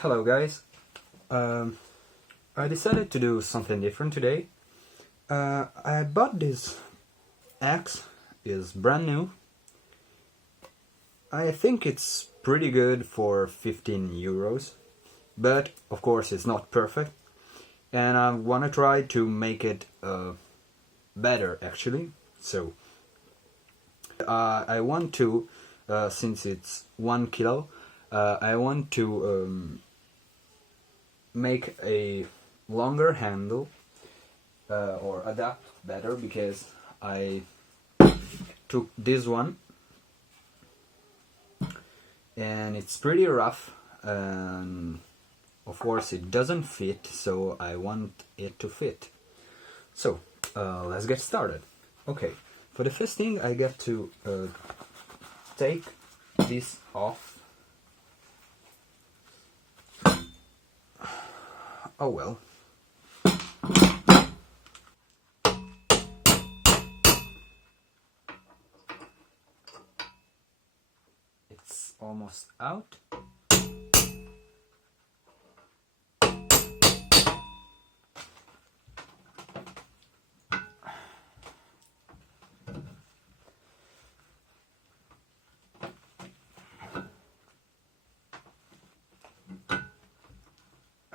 Hello guys, I decided to do something different today. I bought this axe, it's brand new. I think it's pretty good for 15 euros, but of course it's not perfect, and I want to try to make it better actually. So I want to, since it's 1 kilo, I want to make a longer handle or adapt better, because I took this one and it's pretty rough, and of course it doesn't fit, so I want it to fit. So let's get started. Okay, for the first thing I get to take this off. Oh well. It's almost out.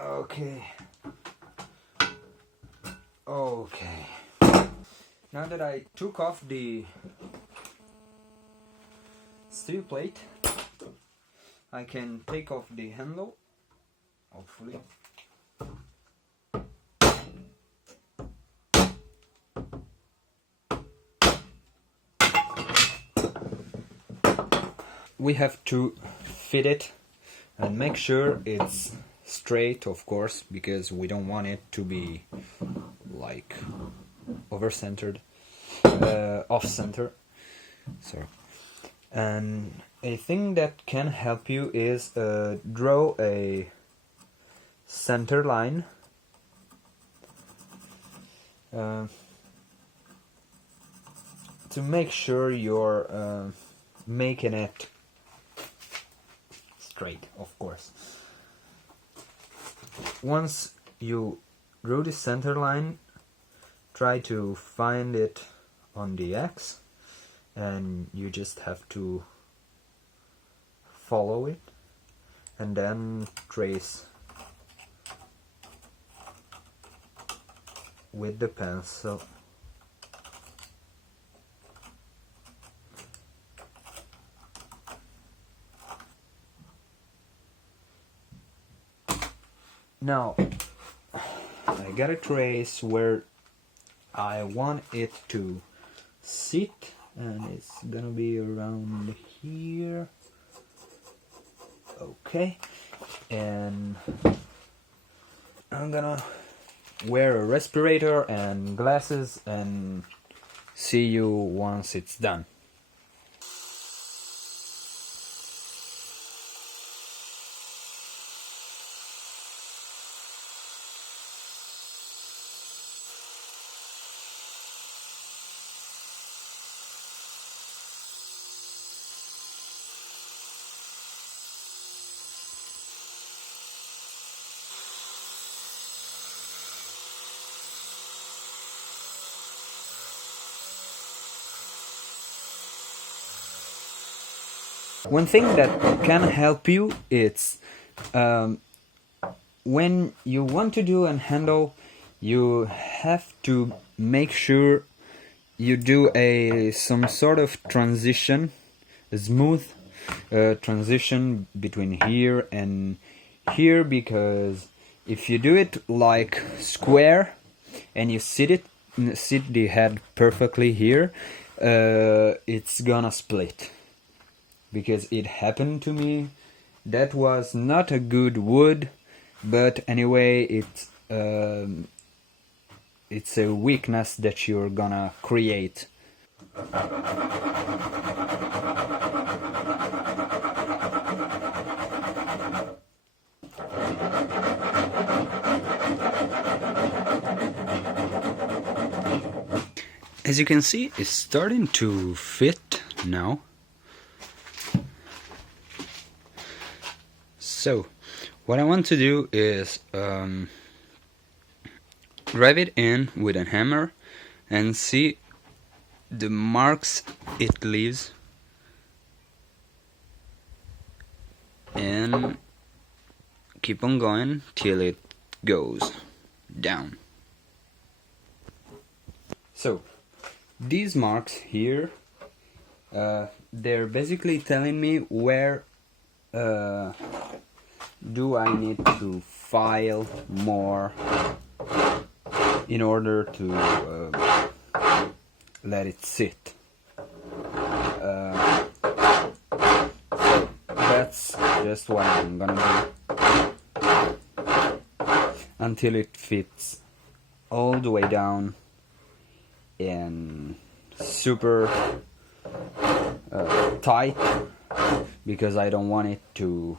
Okay. Okay. Now that I took off the steel plate, I can take off the handle, hopefully. We have to fit it and make sure it's straight, of course, because we don't want it to be like over-centered, off-center. Sorry. And a thing that can help you is draw a center line. To make sure you're making it straight, of course. Once you draw the center line, try to find it on the axe, and you just have to follow it and then trace with the pencil. Now I gotta trace where I want it to sit, and it's gonna be around here. Okay, and I'm gonna wear a respirator and glasses and see you once it's done. One thing that can help you is when you want to do a handle, you have to make sure you do some sort of transition, a smooth transition between here and here, because if you do it like square and you sit the head perfectly here, it's gonna split. Because it happened to me. That was not a good wood, but anyway, it's a weakness that you're gonna create. As you can see, it's starting to fit now. So, what I want to do is drive it in with a hammer and see the marks it leaves, and keep on going till it goes down. So these marks here, they're basically telling me where do I need to file more in order to let it sit. So that's just what I'm gonna do until it fits all the way down and super tight, because I don't want it to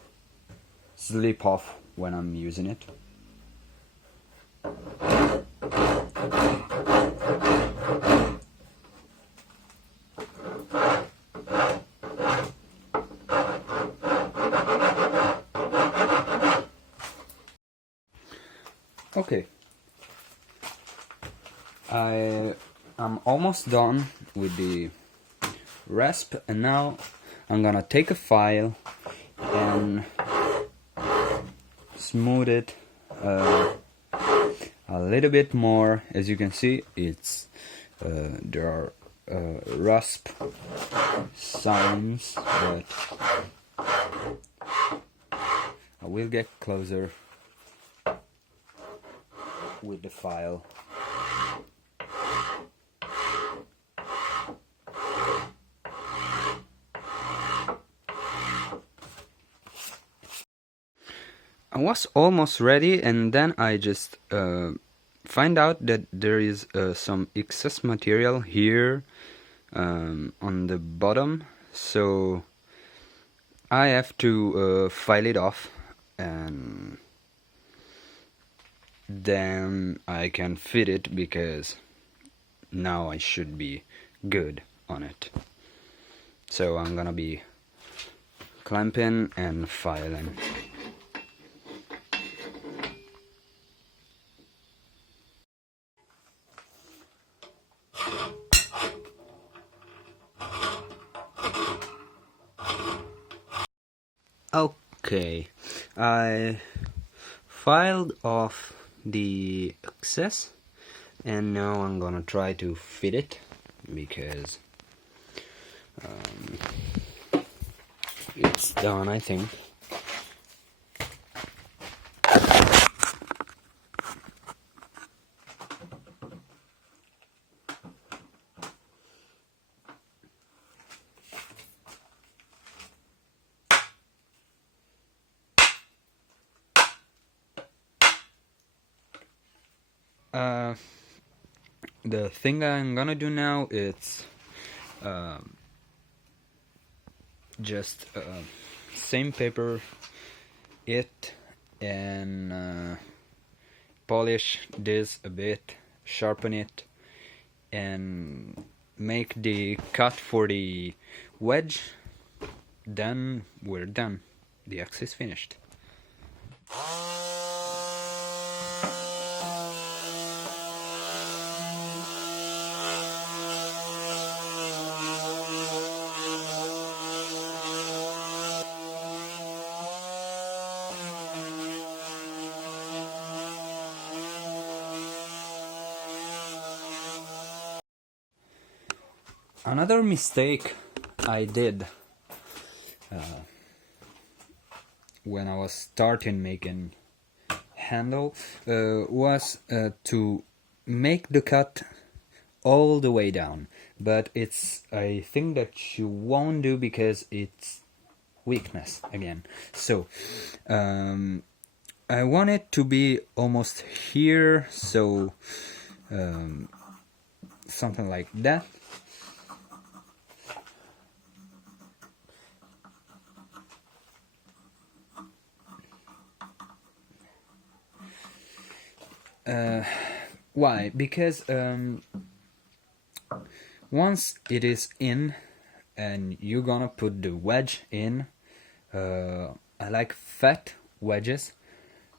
slip off when I'm using it. Okay, I'm almost done with the rasp, and now I'm gonna take a file and smooth it a little bit more. As you can see, it's there are rasp signs, but I will get closer with the file. I was almost ready, and then I just find out that there is some excess material here on the bottom, so I have to file it off, and then I can fit it, because now I should be good on it. So I'm gonna be clamping and filing. Okay, I filed off the excess, and now I'm gonna try to fit it, because it's done, I think. The thing I'm gonna do now is just sandpaper it and polish this a bit, sharpen it, and make the cut for the wedge. Then we're done. The axe is finished. Another mistake I did when I was starting making handle was to make the cut all the way down, but it's a thing that you won't do because it's weakness again. So I want it to be almost here, so something like that. Why? Because once it is in and you're gonna put the wedge in, I like fat wedges,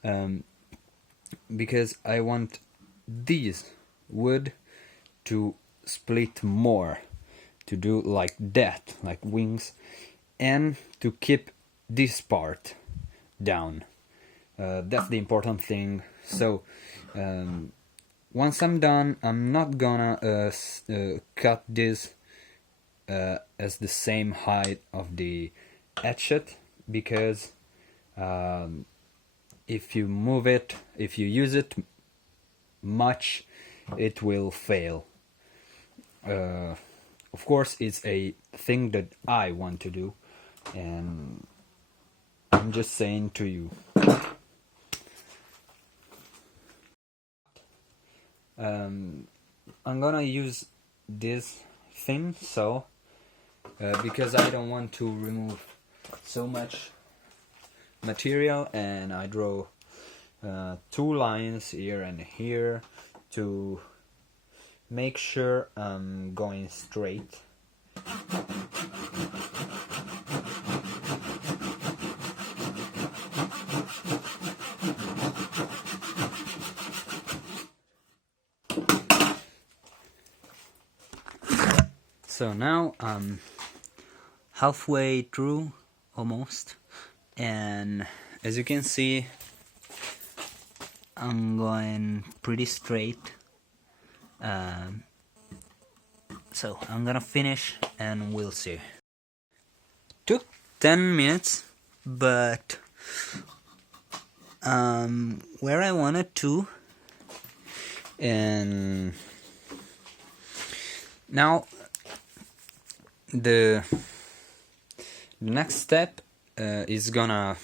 because I want this wood to split more, to do like that, like wings, and to keep this part down. That's the important thing. So once I'm done, I'm not gonna cut this as the same height of the hatchet, because if you move it, if you use it much, it will fail. Of course, it's a thing that I want to do, and I'm just saying to you. I'm gonna use this thin saw because I don't want to remove so much material, and I draw 2 lines here and here to make sure I'm going straight. So now I'm halfway through, almost, and as you can see, I'm going pretty straight. So I'm gonna finish and we'll see. Took 10 minutes, but where I wanted to, and now the next step is gonna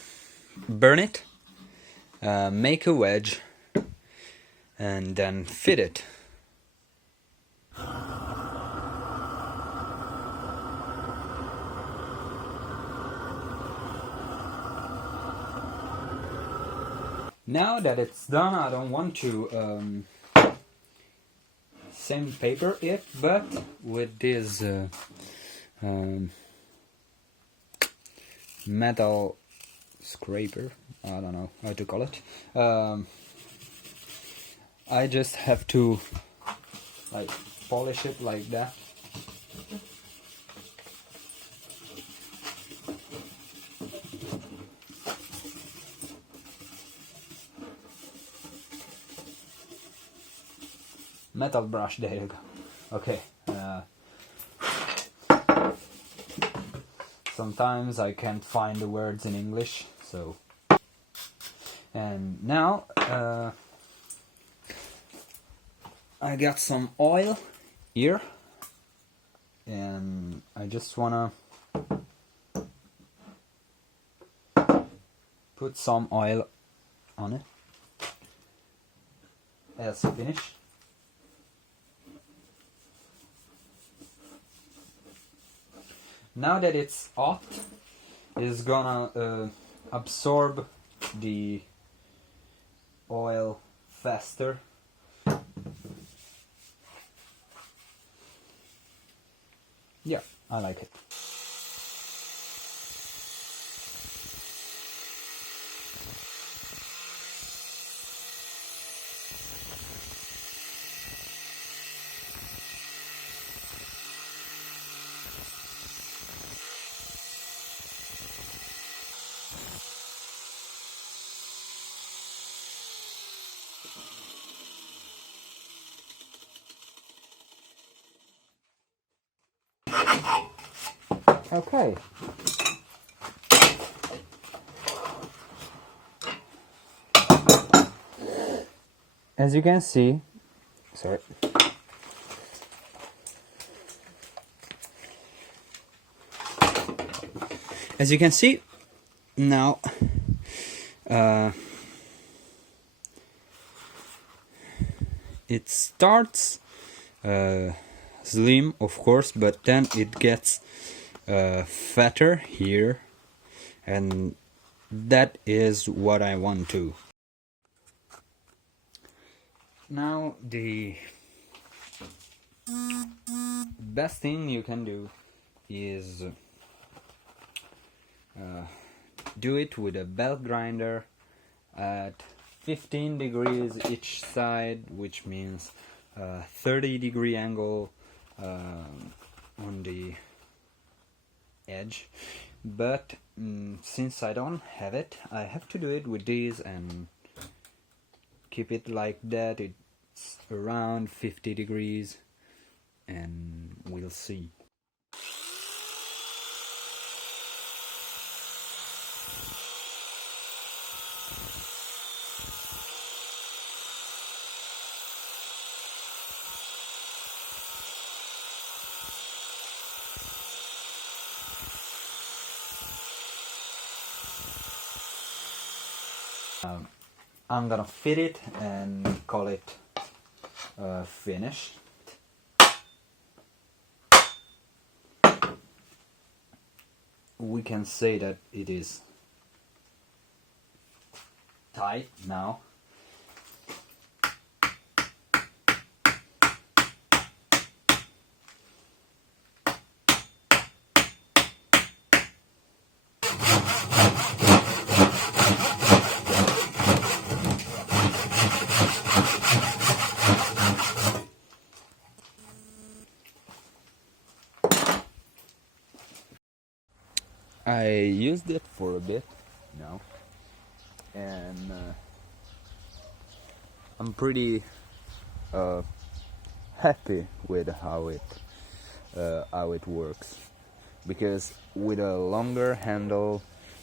burn it, make a wedge, and then fit it. Now that it's done, I don't want to sandpaper it, but with this metal scraper, I don't know how to call it, I just have to like polish it like that. Metal brush, there you go. Okay. Sometimes I can't find the words in English, so. And now I got some oil here, and I just wanna put some oil on it as a finish. Now that it's hot, it's gonna absorb the oil faster. Yeah, I like it. Okay. As you can see, sorry. As you can see, now it starts slim, of course, but then it gets fatter here, and that is what I want to. Now the best thing you can do is do it with a belt grinder. at 15 degrees each side, which means 30-degree angle on the edge. But since I don't have it, I have to do it with these and keep it like that. It's around 50 degrees, and we'll see. I'm gonna fit it and call it finished. We can say that it is tight now. I used it for a bit now, and I'm pretty happy with how it works, because with a longer handle,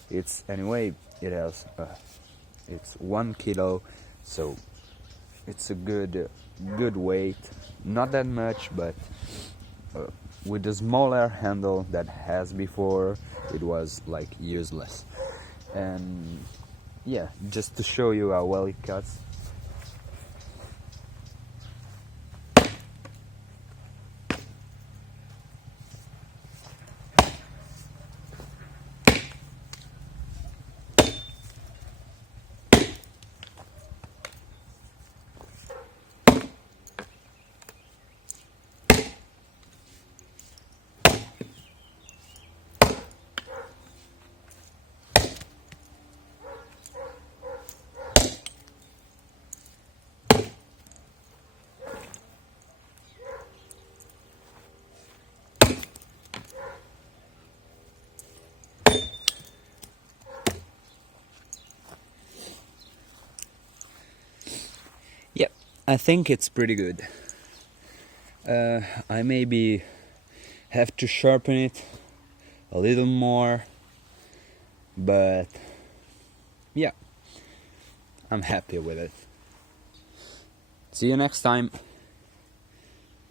it's 1 kilo, so it's a good weight. Not that much, but with the smaller handle that has before, it was like useless. And yeah, just to show you how well it cuts. Yep, I think it's pretty good. I maybe have to sharpen it a little more, but yeah, I'm happy with it. See you next time.